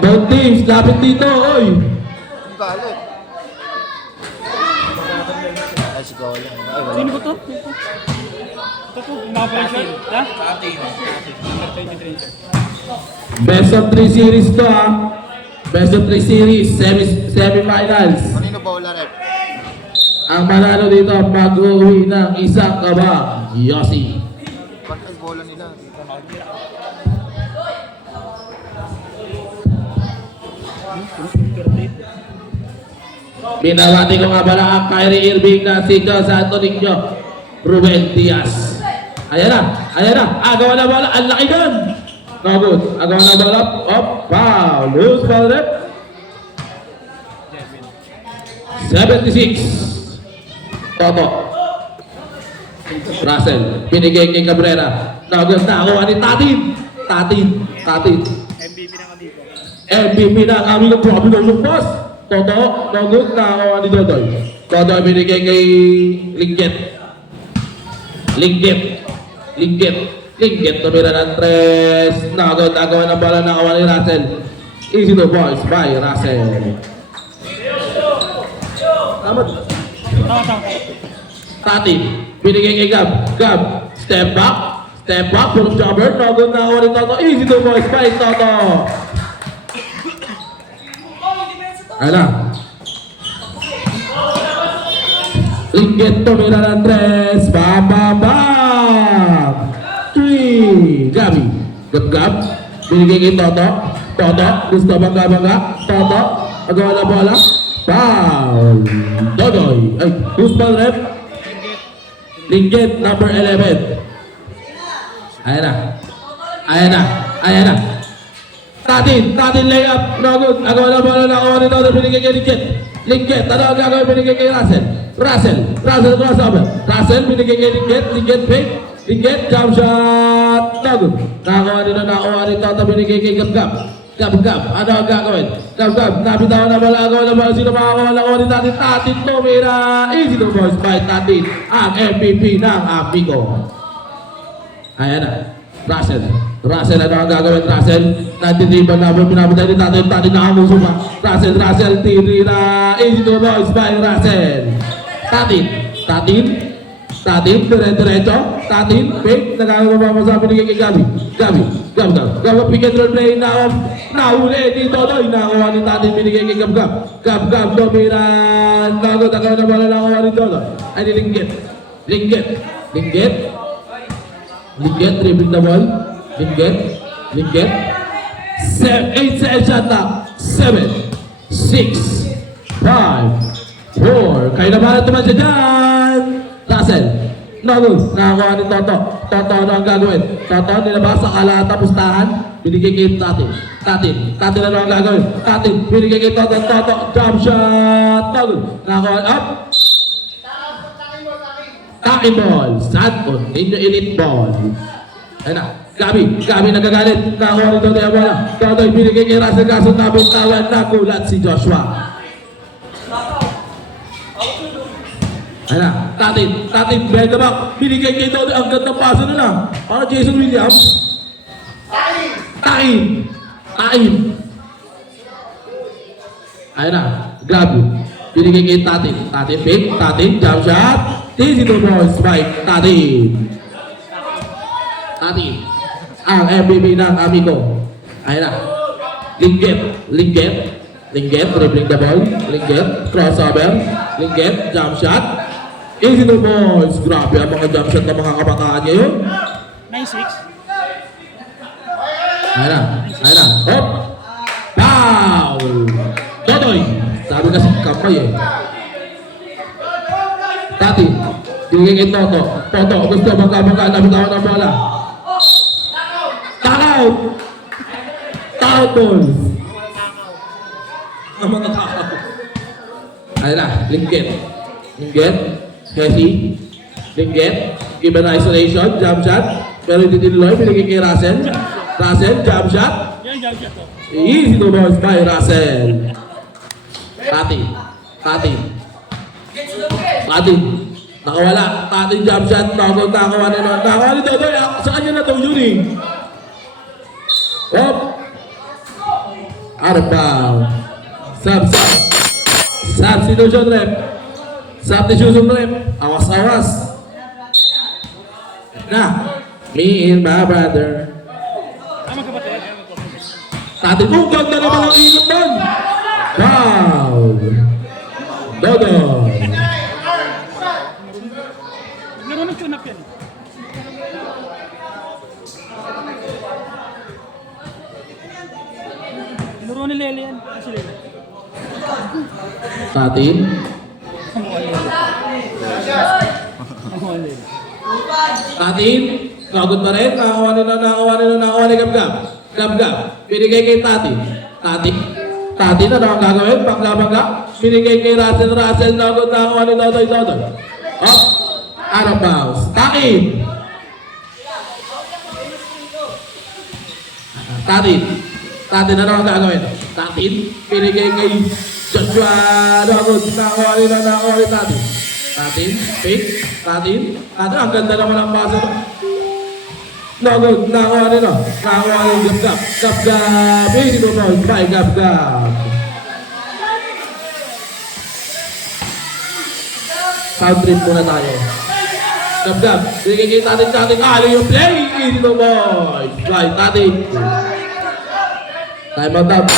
Both teams, lapit dito, oy. Galit. Ay, sigaw lang. Ay, wala. Sino ba to? Ito po, mga pressure. Ha? Number 23. Best of 3 series to, ha. Best of 3 series, semi-finals. Kanino ba wala rep? Ang manalo dito, mag-uwi ng isang kabang, Yossi. Ba't ay bola nila? Binawati ko nga pala ang Kyrie Irving na si Santo Niño Ruben Diaz. Ayan na, agaw na bola, ang laki nun. No good, agaw na bola, foul, loose ball rep. 76. Toto. Russell, binigay kay Cabrera. No good, nakakuha ni Tatin. MVP na kami dito. MVP na ang aming grabe ng lumpas. Toto, no good, nakakuha ni Dodoy. Dodoy binigay kay Linggit, tumira ng 3. No good, nakakuha ng bola, nakakuha ni Russell. Easy to boys by Russell. Tama. Tati, binigay kay Gab, step back, full jumper, no good, nakakuha ni Toto. Easy to boys by Toto. Ayan. Linggit tumira ng 3. Bam. 3. Gabi. Gab. Binigay kay Toto. Gusto bangga. Toto. Agawa na bola. Foul. Dodoy. Ay, who's ball rep? Linggit, number 11. Ayan na. Tatin layup, no good. Agawa na bola, nakakuha ni Toto, binigay kay Linggit, ano ang gagawin, binigay kay Russell crossover. Russell, binigay kay Linggit fake. Linggit, jump shot, no good. Nakakuha ni Toto, binigay kay Gab. Ano ang gagawin? Gab, nabitawan na bola, agawa na bola, sino makakuha, nakakuha ni Tatin, tumira. Easy to boys by Tatin, ang MVP ng Amigo. Ayan na. Russell, ano ang gagawin? Russell, nanditiban na po, pinapatay ni Tatin nakamuso pa. Russell, tinira. Easy to boys by Russell. Tatin, diretso. Tatin, fake, nagagawa pa sa pinigay kay Gabi, pick and roll play na nahuli ni Todoy, nakakuha ni Tatin, binigay kay Gab, domira. Nagod, nakakuha na bola, nakakuha ni Todoy. Ay, ni Linggit, dribbling the ball. Linggit. 8 seconds shot na. 7, 6, 5, 4. Kayo naman naman siya dyan. Russell. Nakakuha ni Toto. Toto, ano ang gagawin? Toto, nilabas sa kalahata pustahan. Binigay kay Tatin, ano ang gagawin? Tatin, binigay kay Toto. Jump shot. Nakakuha, up. Takin ball, Santo Niño Elite ball. Ayun na, Gabi nagagalit. Nakakuha ni Totoy ang bola. Totoy binigay kay Russell, kaso nabintawan, nagulat si Joshua. Ayun na, Tatin, bend the back. Binigay kay Totoy, ang gandang paso na lang. Para Jason Williams. Takin. Ayun na, Gabi. Binigay kay Tatin, pick, jump shot. Easy to boys by Tatin, ang MVP ng Amigo. Ayun na. Linggit, dribbling the ball. Linggit, crossover. Linggit, jump shot. Easy to boys. Grabe ang mga jump shot ng mga kabataan ngayon. 9-6. Ayun na. Hop. Foul. Totoy. Sabi kasi kamay eh. Tatin, binigay kay Toto, gusto bangga, nabitawan ang bola. Takaw ball. Ang mga takaw. Ayun na, Linggit, Hesi, give an isolation, jump shot, pero hindi tinuloy, binigay kay Russell, jump shot. Yan, jump shot to. Easy to boys by Russell. Tatin, nakawala. Tatin jump shot. Nakakuha ni Totoy. Sa kanya na ito, Yuri. Hop. Out of bounds. Sub. Substitution rep. Substitution rep. Awas-awas. Na. Me and my brother. Magkapatid. Tatin mo, ganda naman ang init doon. Foul. Dodon. Laro ng tune-up yan. Laro ni Lele yan. Si Lele. Tatin. Kamukha Lele. Kamukha Lele. Tatin. Kagot pa rin. Nakakuha ni Gab-Gab. Gab-Gab. Binigay kay Tatin. Tatin, ano ang gagawin? Bangga. Binigay kay Russell. Nakakuha ni Dodoy. Up. Out of bounds. Tatin. Tatin, ano ang gagawin? Tatin. Binigay kay Joshua. Nakakuha ni Tatin. Fake. Tatin. Ang ganda naman ang paso. Nakakuha ni Gab-Gab. Gab-Gab. Hindi mo mo. Bye, Gab-Gab. Sound trip muna tayo. Gab-Gab. Binigay kay Tatin. Ali yung play. Hindi mo mo. Bye, Tatin. Time out.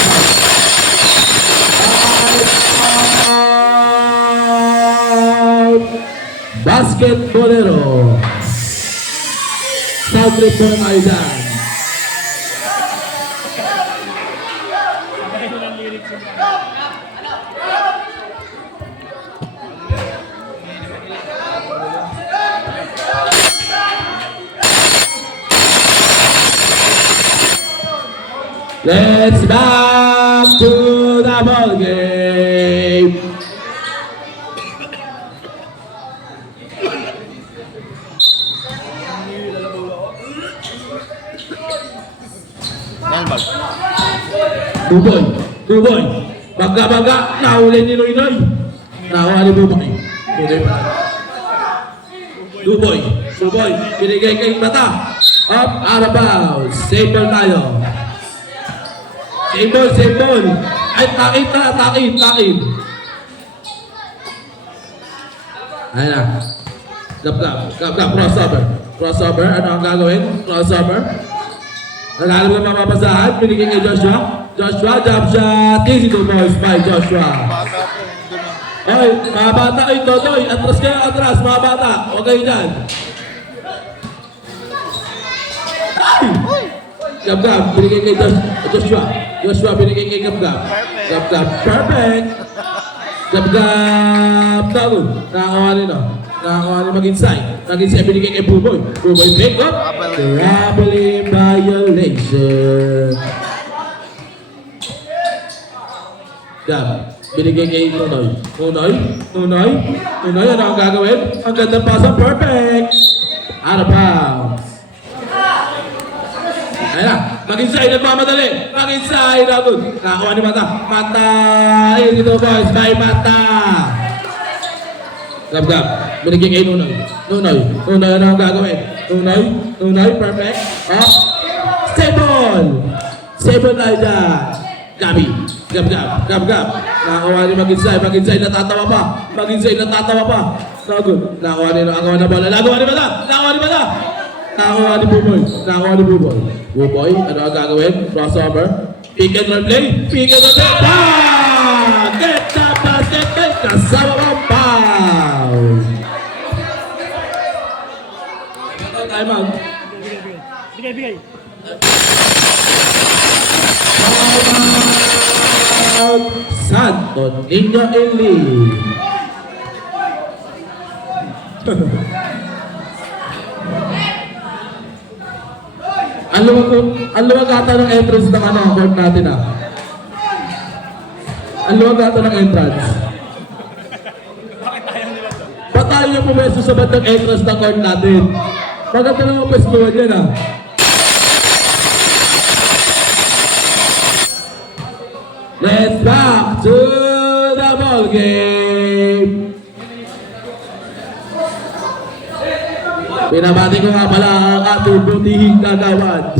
Basketballero. Sound trip muna tayo dyan. Sabay ng lyrics yun. Let's back to the ball game. Nelmar. Buboy. Baga. Nahuli ni Noy. Nakuha ni Buboy. Buboy. Binigay kay Mata. Up, out of bounds. Save ball tayo. Save ball. Ay, takin. Ayan na. Gab. Crossover. Ano ang gagawin? Crossover. Nagalim na mapapasahan. Binigay kay Joshua. Jump shot. Easy to boys by Joshua. Bata po. Doon. Ay, mga bata kayo, Totoy. Atras, mga bata. Huwag kayo dyan. Ay! Gab. Binigay kay Joshua. Joshua binigay kay Gab. Perfect. Gab. Tago. Nakakuha rin, no? Nakakuha rin mag-inside. Binigay kay Buboy. Pick up. Traveling violation. Gab. Binigay kay Nunoy. Ano ang gagawin? Ang gandang pasa. Perfect. Out of bounds. Ayan na. Mag-inside. Nagmamadali. Mag-inside. Nakakuha ni Mata. Easy to boys by Mata. Gab. Binigay kay Nunoy. Ano ang gagawin? Nunoy. Perfect. Up. Save ball tayo dyan. Gabi. Gab. Nakakuha ni mag-inside. Natatawa pa. Nakakuha na bola. Nakakuha ni Mata. Nakakuha ni Buboy. Buboy, ano ang gagawin? Crossover. Pick and roll play. Get the basket. Kasama ang foul. Time out. Bigay. Santo Niño Eli. Ang luwag ata ng entrance ng court natin Ang luwag ata ng entrance. Bakit tayo nila to? Ba't tayo yung pumesto sa bandang entrance ng court natin? Maganda naman pwestuhan yan Let's back to the ball game. Pinabati ko nga pala ang ating butihing kagawad.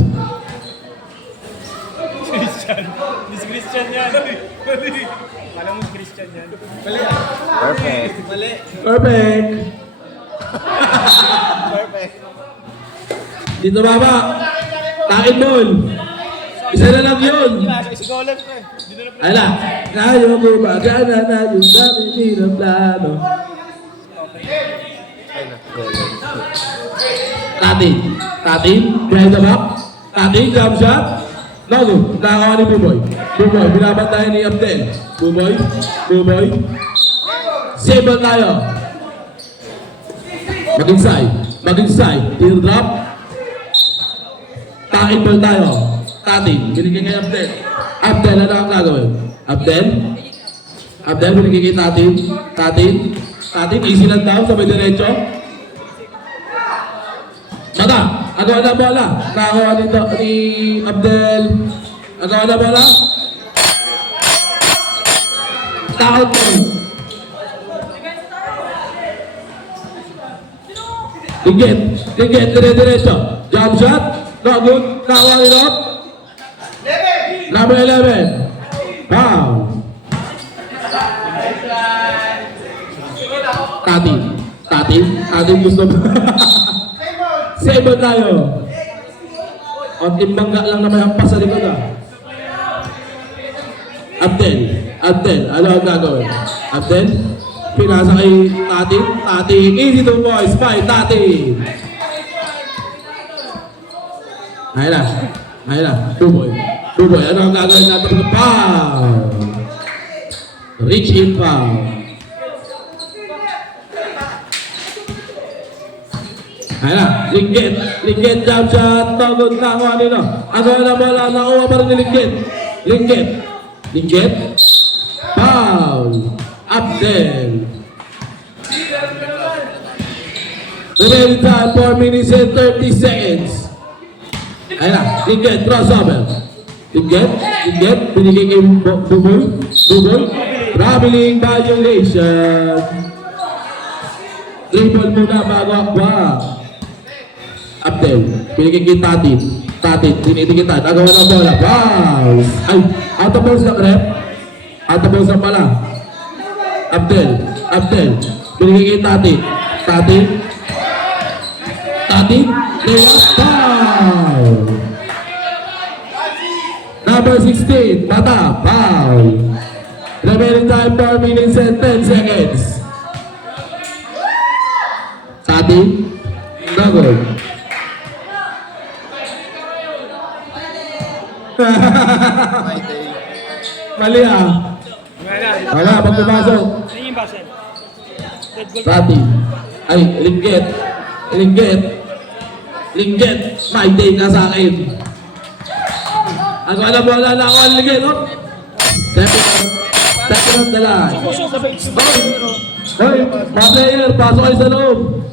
Christian. Miss Christian yan. Alam mo Christian yan. Perfect. Perfect. Perfect. Dito baba. Takin ball. Isa na lang yun. Go left, eh. Ay na. Kayo gumagana na yung dami ng plano. Ay na. Go left. Tatin. Behind the back. Tatin, jump shot. No. Nakakawa ni Buboy. Buboy, binabantayan ni Abdel. Buboy. Save tayo. Mag-inside. Teardrop. Takin ball tayo. Tatin. Binigyan kay Abdel. Abdel, ano ang gagawin? Abdel, binigyan kay Tatin, easy lang daw. Sabay diretso. Mata. Agawa na bola. Nakakuha ni Abdel. Agawa na bola. Takot mo. Tingget, dire-diretso. Jump shot. No good. Nakakuha ni Rob. Number 11. Foul. Tatin gusto mo. Save tayo. Onting bangga lang na may hampas sa likod Abdel, ano ang gagawin? Abdel, pinasa kay Tatin, easy to boys, by Tatin. Ayun na, Buboy, ano ang gagawin natin? Foul! Reach in foul. Ayun na, Linggit, jump shot, tagod na ako kanino. Agaw na bola, nakuha pa rin ni Linggit, foul, Abdel. Remaining time, 4 minutes and 30 seconds. Ayun na, Linggit, crossover. Linggit, binigay kay Buboy, traveling violation. Dribble muna bago akbang. Abdel, binigay kay Tatin, tinitingitan, nagawa ng bola. Wow! Ay, out of bounds na rep. Out of bounds na pala. Abdel, binigay kay Tatin, layup, foul! Number 16, Mata, foul! Remaining time 4 minutes and 10 seconds. Tatin, no goal. My day. Mali Wala, pag pumasok. Ano yung basel? Dead goal. Tatin. Ay, Linggit. My day ka sa akin. Ako alam mo, wala na ako ang Linggit. Oh. Step it up the line. Hoy, mga player, pasok kayo sa loob.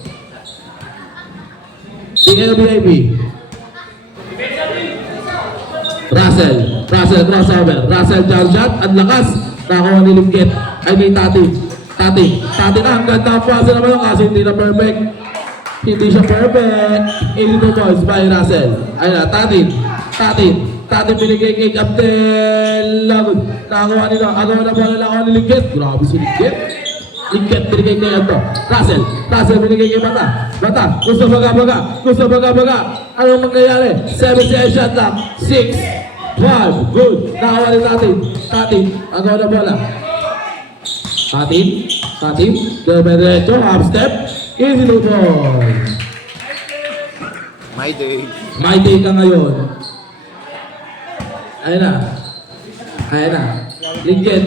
Tingnan yung VIP. Russell, crossover. Russell, jump shot. Ang lakas. Nakakuha ni Linggit. Ay, ni Tatin na. Ang ganda ang pasa naman kasi hindi na perfect. Hindi siya perfect. 82 points by Russell. Ayun na, Tatin binigay kay Abdel. Nakakuha nila. Agaw na bola nakakuha ni Linggit. Grabe si Linggit binigay kay Anto. Russell binigay kay Mata. Gusto baga. Anong mangyayari? 7 shot lang. 6, 5, good. Nakakuha ni Tatin. Agaw na bola. Tatin. Diretso, half step. Easy to ball. My day. My day ka ngayon. Ayun na. Linggit.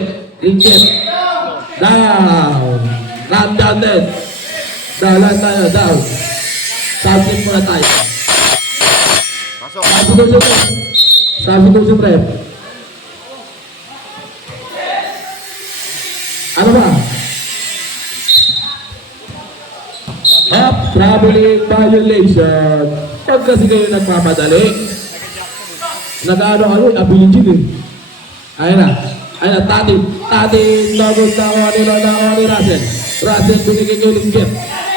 Down. Not down din. Down tayo. Subject muna tayo. Pasok. Substitution rep. Ano ba? Traveling violation. Pag kasi kayo nagmamadali, nag-ano kayo, ability din. Ayun na, Tatin, nagod na ni Russell. Russell binigay kay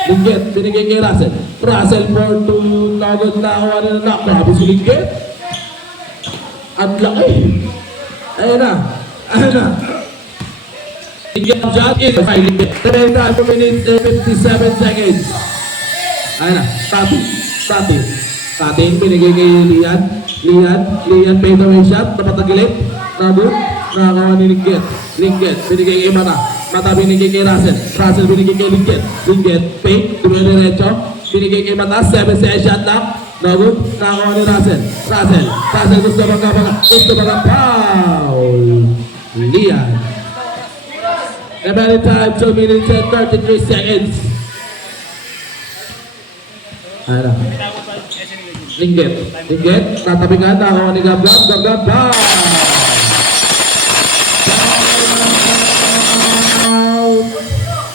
Linggit, binigay kay Russell. Russell for 2, nagod na ni Grabe si Linggit. Ang laki. Ayun na. Ayun na. Tingnan shot is filing. Remaining time 2 minutes and 57 seconds. Ayun na. Tatin. Binigay kay Lian. Lian fade away shot. Napatagilid. Nabut. Nakakawa ni Linggit. Binigay kay Mata. Mata binigay kay Russell. Russell binigay kay Linggit. Fake. Dumiretso. Binigay kay Mata. 7 seconds shot lang. Nabut. Nakakawa ni Russell. Russell gusto mga foul. Lian. Remaining time 2 minutes and 33 seconds. Ano? Linggit. Tatabigan na ako ni Gab.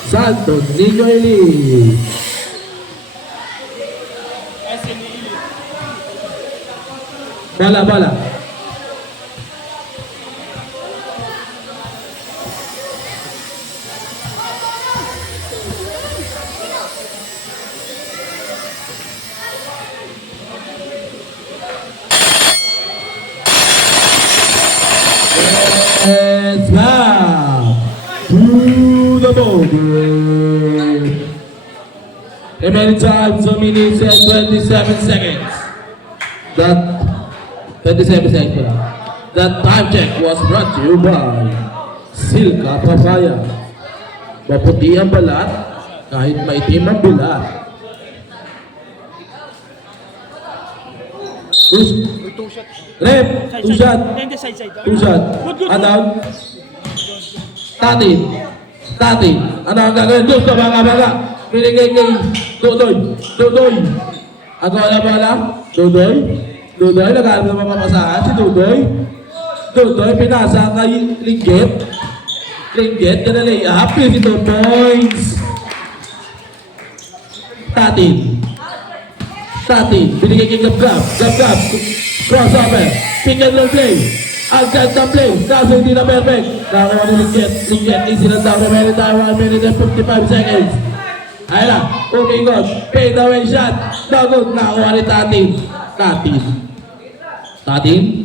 Santos Nico Eli. Bola. It's back to the board. Remaining time 2 minutes and 27 seconds. That 27 seconds pala. That time check was brought to you by Silka Papaya. Maputi ang balat kahit maitim ang bilat. Rep, 2 shot. Good. Ano? Tatin. Ano ang gagawin? Gusto baga. Binigay kay Dudoy. Ako na pala? Dudoy, naghanap na mamasahan si Dudoy. Pinasa kay Linggit, gana lay up, 52 points. Tatin, binigay kay Gab. Crossover, pick and roll play. Ang ganda play, kaso hindi na perfect. Nakakuha ni Linggit, easy na down. Remaining time 1 minute and 55 seconds. Ayun na, umikot, fade away shot. Nagot, nakakuha ni Tatin,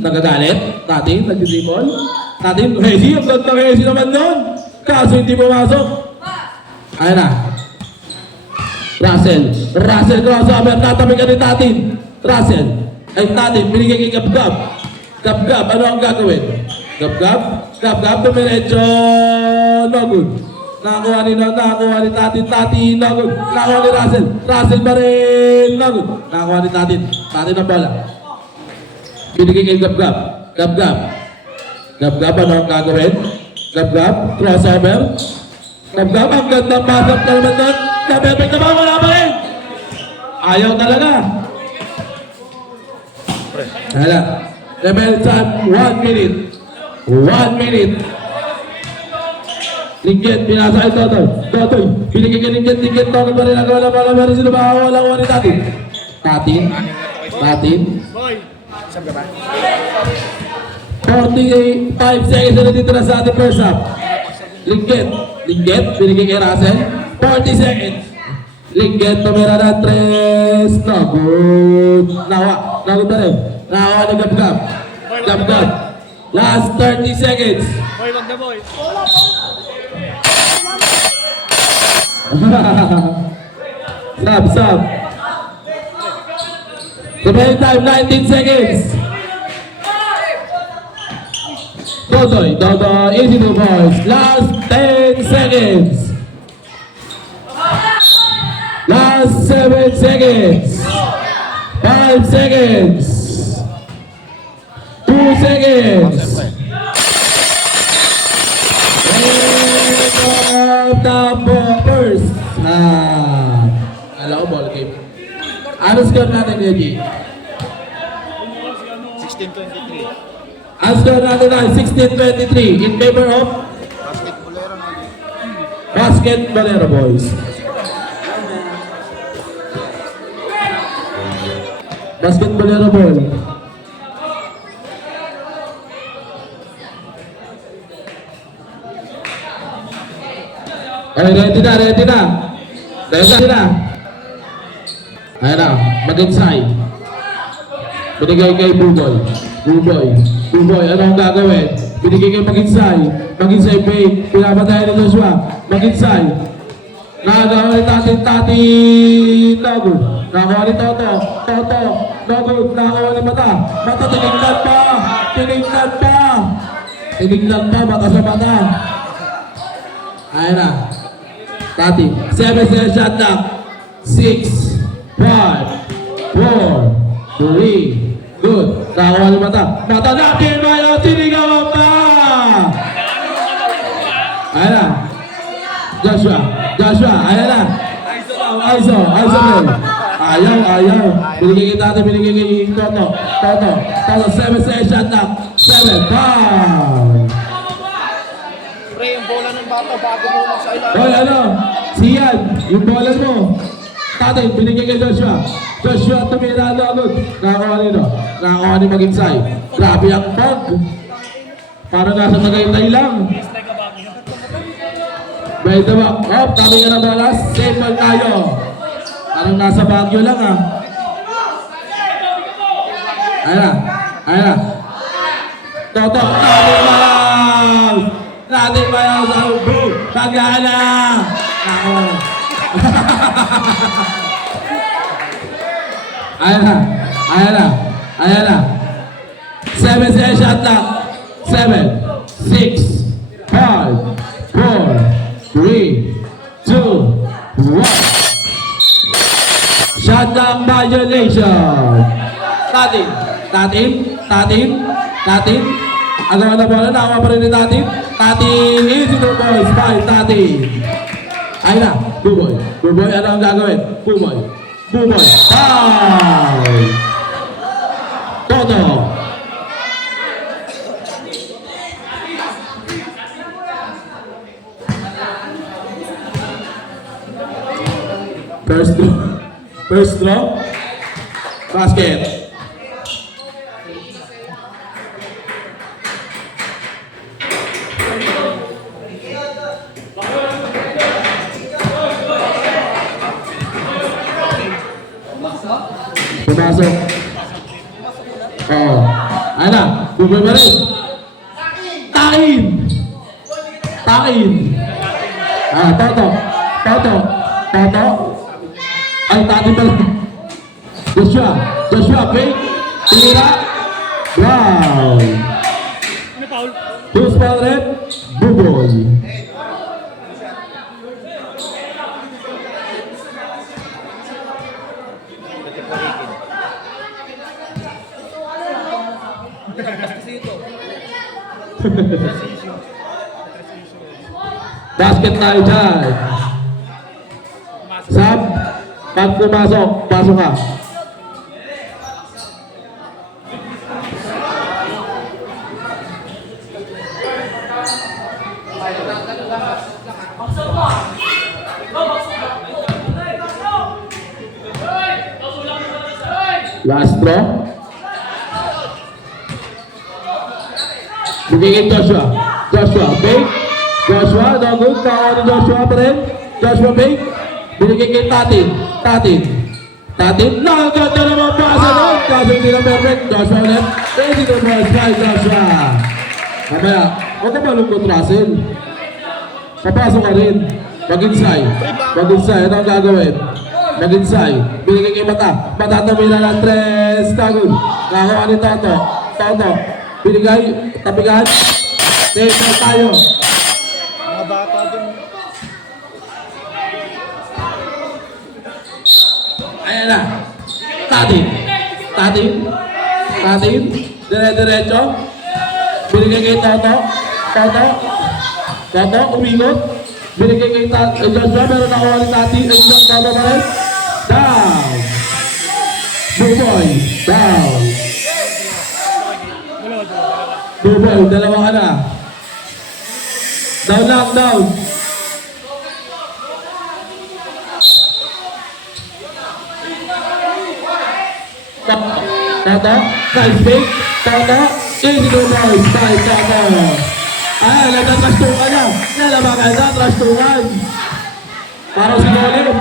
nagagalit. Tatin, nag-dribble. Tatin, Hesi, ang ganda Hesi naman nun. Kaso hindi pumasok. Ayun na. Russell crossover, tatabi ka ni Tatin. Tatin, binigay kay Gab. Ano ang gagawin? Gab, tumiretso. No good. Nakakuha ni Tatin, no good. Nakakuha ni Russell pa rin, no good. Nakakuha ni Tatin ang bola. Binigay kay Gab. Ano ang gagawin? Crossover. Ang ganda pasok na naman doon. Perfect na ba? Wala pa rin. Ayaw talaga. Hala. Level time, 1 minute. Linggit, pinasa kay Totoy. Binigay kay Linggit. Totoy pa rin. Wala meron sila ba? Wala ni Tatin. Boy. Saan ka ba? 45 seconds na dito na sa ating first half. Linggit, binigay kay Russell. 40 seconds. Linggit, tumira na 3. No good. Nawa pa rin. Nakawa ni Gab. Last 30 seconds. Boy, wag na boy. Stop. Remaining time 19 seconds. Dodoy, easy to boys. Last 10 seconds. Last 7 seconds. 5 seconds. 2 seconds. End of the first half. Alam ko, ball game. Ano score natin, Reggie? 16-23. Ang score natin ay 16-23 in favor of Basketballero na. Basketballero boys. Basketballero boy. Ay, ready na. Ayan na, mag-inside. Binigay kay Buboy, ano ang gagawin? Binigay kay Maginsay. Maginsay fake. Pinapatayan ni Joshua. Maginsay. Nagawa ni Tati Nogo. Nagawa ni Toto. Nogo. Nagawa ni Mata. Mata tinignan pa. Tinignan pa. Mata sa mata. Ayan na. Tati. 7 shot clock. 6, 5, 4, 3. Good. Nagawa ni Mata. Mata natin mayo. Tinigawan pa. Ayan na. Joshua, ayan na. Aiso. Ayaw. Binigay kay Toto. 7 shot na. 7, foul. Pre, yung bola ng bata bago mo sa ilalim. Hoy, ano? Siyan, yung bola mo. Tatay, binigay kay Joshua. Joshua, tumira agad. Nakakuha ni Maginsay. Grabe ang bag. Parang nasa Tagaytay lang. By the way, tabi nga ng bola, save ball tayo. Parang nasa Baguio lang Ayan na. Toto, natin bayaw sa ubo. Pagana. Ako. Ayan na. 7 shot na. 7, 6, 5, 4, 3, 2, 1. Shutdown violation. Tatin. Agawa na bola. Nakawa pa rin ni Tatin. Easy to boys. 5, Tatin. Ayun na. Buboy. Ano ang gagawin? Buboy. Foul. Toto. First draw. Basket. Pumasok. Ayan na. Buboy pa rin. Tain. Toto. Ay, Tati pala. Joshua, fake. Tira. Wow. Ano foul? Who's foul red? Buboy. Basket tayo dyan. Sab, pag pumasok, pasok ka. Last draw. Bigay Joshua, fake. Joshua, no good. Kawa ni Joshua pa rin. Joshua fake. Binigay kay Tatin. Nakaganda naman pasa doon. Kaso hindi na perfect. Joshua ulit. Easy to boys. 5, Joshua. Mamaya, huwag ka malungkot, Russell. Papasok ka rin. Maginsay. Ano ang gagawin? Maginsay. Binigay kay Mata. Mata tumila ng 3. Tagod. Nakakuha ni Toto. Binigay. Tabigan. Take tayo. Mga bata din. Ayan na. Tatin. Dire-diretso. Binigay kay Toto. Umingot. Binigay kay Joshua. Pero nakuha ni Tati. Toto pa rin. Down. Buboy. Down. Buboy. Dalawa ka na. Down. Toto, nice pick. Toto, easy to boys. Bye, Toto. Ayan, nagtatrastungan na. Nalabakan na, trastungan. Parang si Nolim.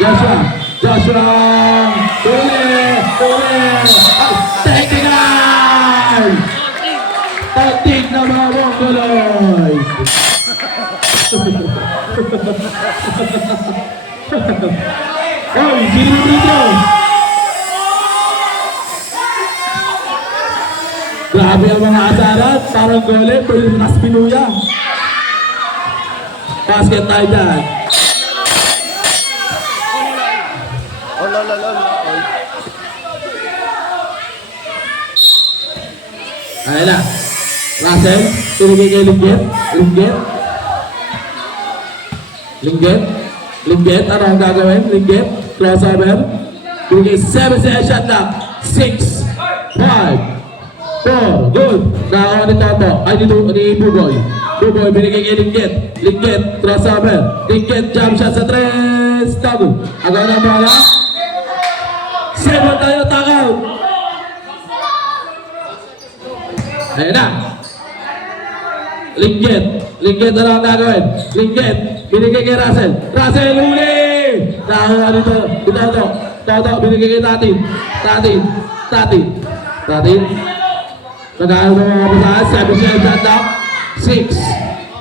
Joshua. Tuli. Technical. Tatik na mga Mongoloid. Oy, sino dito? Grabe ang mga asarat, parang gole, pero yung Pinuya. Basket tayo dyan. Oh, lol. Ayan na. Russell, pinigay kay Linggit, ano ang gagawin? Linggit, crossover. Pinigay 7 sa shot na. 6, 5, 4, good. Nakakuha ni Toto. Ay, ni Buboy. Buboy, binigay kay Linggit, crossover. Linggit, jump shot sa 3. Tago. Agaw na bola. 7 tayo, takaw. Ayan na. Linggit, ano ang gagawin? Linggit, binigay kay Russell. Russell, huli! Nakakuha dito. Toto, binigay kay Tatin. Nag-aaral ng mga basahan, 7 shot na, 6,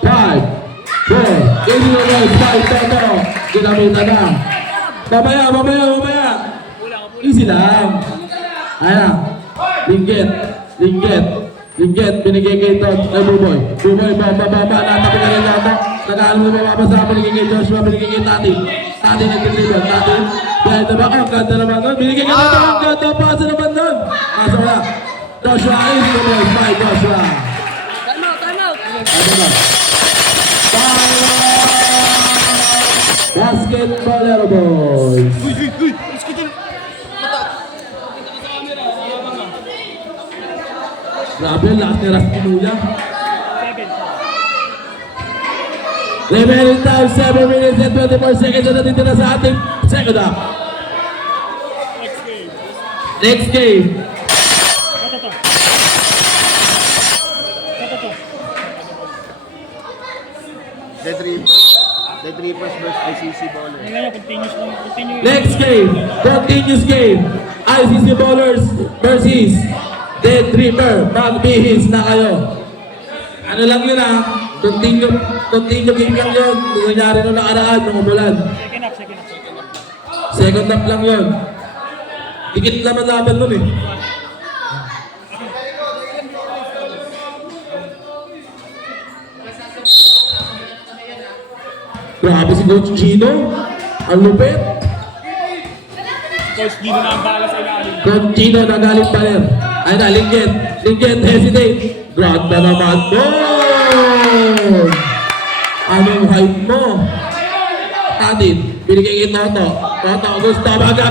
5, 4, Illinois, 5, Toto, ginamitan na. Mamaya. Easy lang. Ayan na. Linggit, binigay kay Buboy. Buboy, baba, natabi ka rin Toto. Nag-aaral ng mga basahan, binigay kay Joshua, binigay kay Tatin, nag-deliver, Dahil diba, ang ganda naman doon. Binigay kay Toto, ang ganda, pasa naman doon. Pasa wala. Joshua is the boy. Bye, Joshua. Time out. Basketball boys. Uy. Iskitin. Grabe, lakas ni Pinuya. 7. Remaining time, 7 minutes and 24 seconds na natitira sa ating second half. Next game. The Reapers versus ICC Baller. Next game. Continuous game. ICC Ballers versus Dead Reaper. Magbihis na kayo. Ano lang yun Continue game lang yun. Nangyari nung nakaraan, nung umulan. Second half lang yun. Dikit naman laban nun eh. Grabe si Coach Gino. Ang lupit. Coach Gino na ang bala sa ilalim. Coach Gino nagalit pa rin. Ay na, Linggit, hesitate. Grab na naman. Boom! Anong height mo? Tatin, binigay kay Toto. Gusto, baga!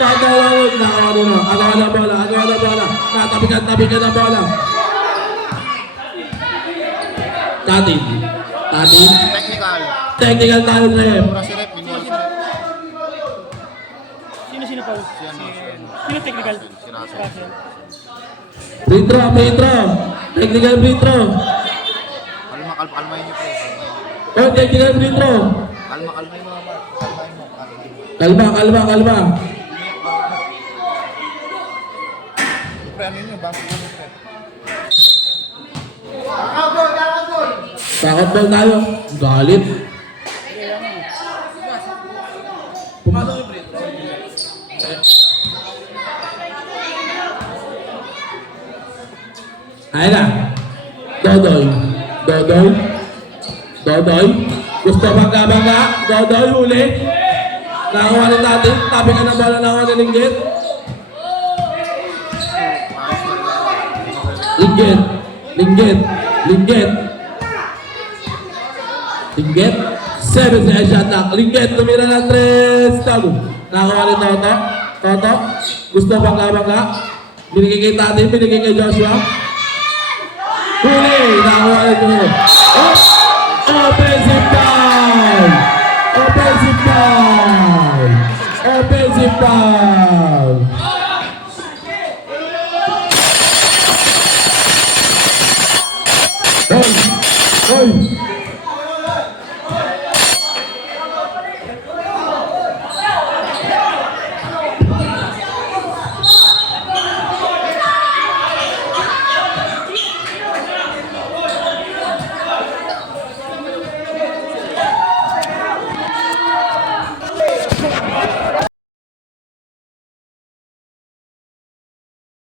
Toto, lawag na. Agaw na bola. Natabi ka na bola. Tatin. Technical talent rep. Sino pa? Sino technical? Free throw. Technical free throw. Kalmahin niyo po. Oh, technical free throw. Kalmahin mo. Kalma. Pre, ano yun? Bakit mo pre? Takot ball tayo. Galit. Pumasok yung pre. Ayan na. Dodoy. Gusto bangga. Dodoy, huli. Nakakuha rin natin. Tabi ka ng bola, nakakuha ni Linggit. Linggit. 7 sa shot na. Linggit, tumira ng 3. Tago. Nakakuha rin Toto. Gusto bangga. Binigay kay Tatin, binigay kay Joshua. Huli! Nakakuha rin ito. Offensive foul! Hoy!